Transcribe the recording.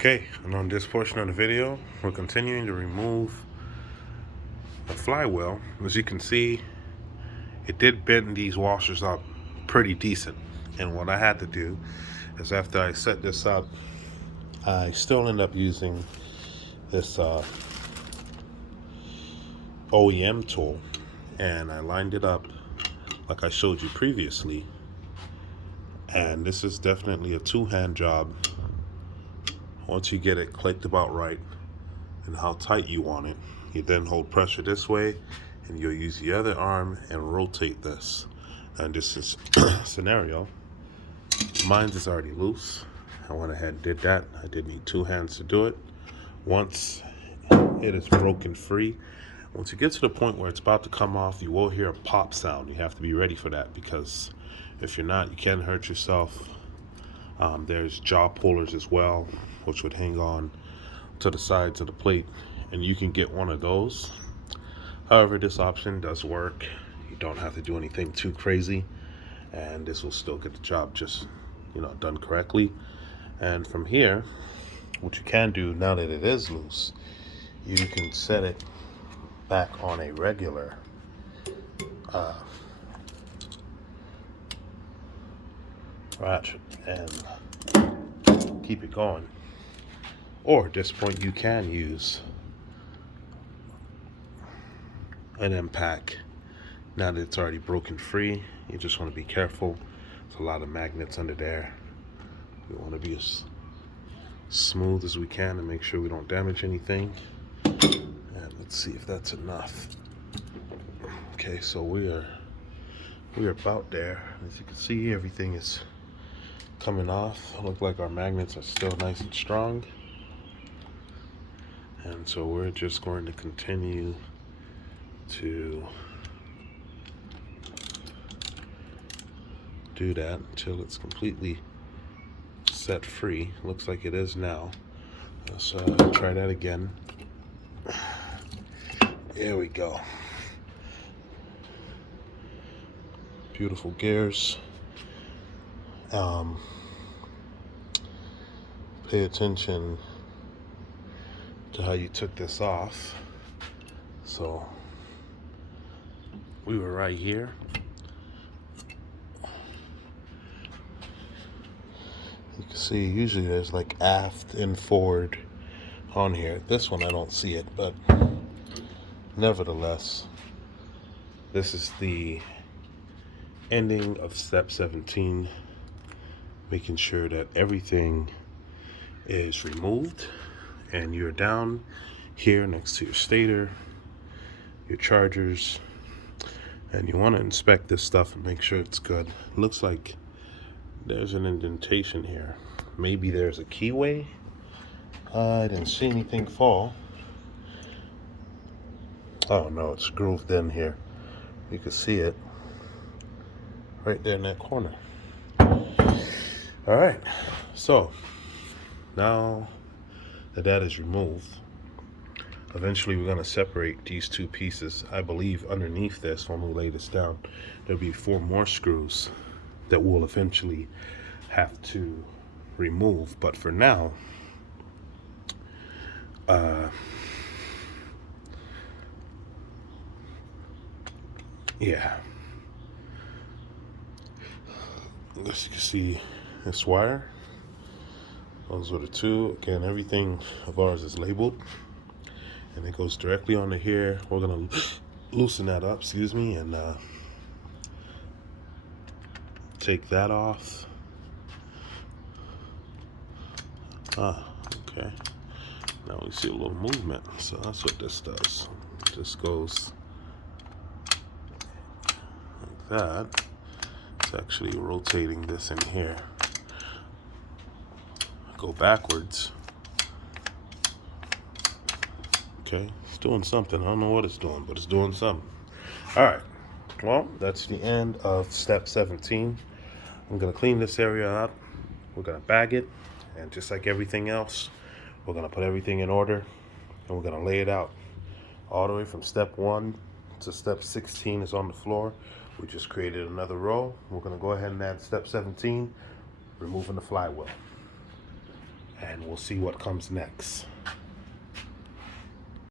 Okay, and on this portion of the video, we're continuing to remove the flywheel. As you can see, it did bend these washers up pretty decent. And what I had to do is, after I set this up, I still end up using this OEM tool, and I lined it up like I showed you previously. And this is definitely a two-hand job. Once you get it clicked about right and how tight you want it, you then hold pressure this way, and you'll use the other arm and rotate this. And this is scenario, mine is already loose. I went ahead and did that. I did need two hands to do it. Once it is broken free, once you get to the point where it's about to come off, you will hear a pop sound. You have to be ready for that, because if you're not, you can hurt yourself. There's jaw pullers as well, which would hang on to the sides of the plate, and you can get one of those. However, this option does work. You don't have to do anything too crazy, and this will still get the job just, done correctly. And from here, what you can do, now that it is loose, you can set it back on a regular ratchet and keep it going. Or at this point, you can use an impact. Now that it's already broken free, you just want to be careful. There's a lot of magnets under there. We want to be as smooth as we can to make sure we don't damage anything. And let's see if that's enough. Okay, so we are about there. As you can see, everything is coming off. It looks like our magnets are still nice and strong. And so we're just going to continue to do that until it's completely set free. Looks like it is now. Let's try that again. There we go. Beautiful gears. Pay attention to how you took this off. So we were right here. You can see usually there's like aft and forward on here. This one I don't see it, but nevertheless, this is the ending of step 17, making sure that everything is removed and you're down here next to your stator, your chargers, and you want to inspect this stuff and make sure it's good. It looks like there's an indentation here. Maybe there's a keyway. I didn't see anything fall. Oh no, it's grooved in here. You can see it right there in that corner. All right, so now that is removed, eventually we're going to separate these two pieces. I believe underneath this, when we lay this down, there'll be 4 more screws that we'll eventually have to remove. But for now, yeah, as you can see, this wire, those are the two. Again, everything of ours is labeled, and it goes directly onto here. We're gonna loosen that up, and take that off. Okay. Now we see a little movement, so that's what this does. It just goes like that. It's actually rotating this in here. Go backwards. Okay, it's doing something. I don't know what it's doing, but it's doing something. All right, well, that's the end of step 17. I'm gonna clean this area up. We're gonna bag it, and just like everything else, we're gonna put everything in order, and we're gonna lay it out. All the way from step 1 to step 16 is on the floor. We just created another row. We're gonna go ahead and add step 17, removing the flywheel. and we'll see what comes next.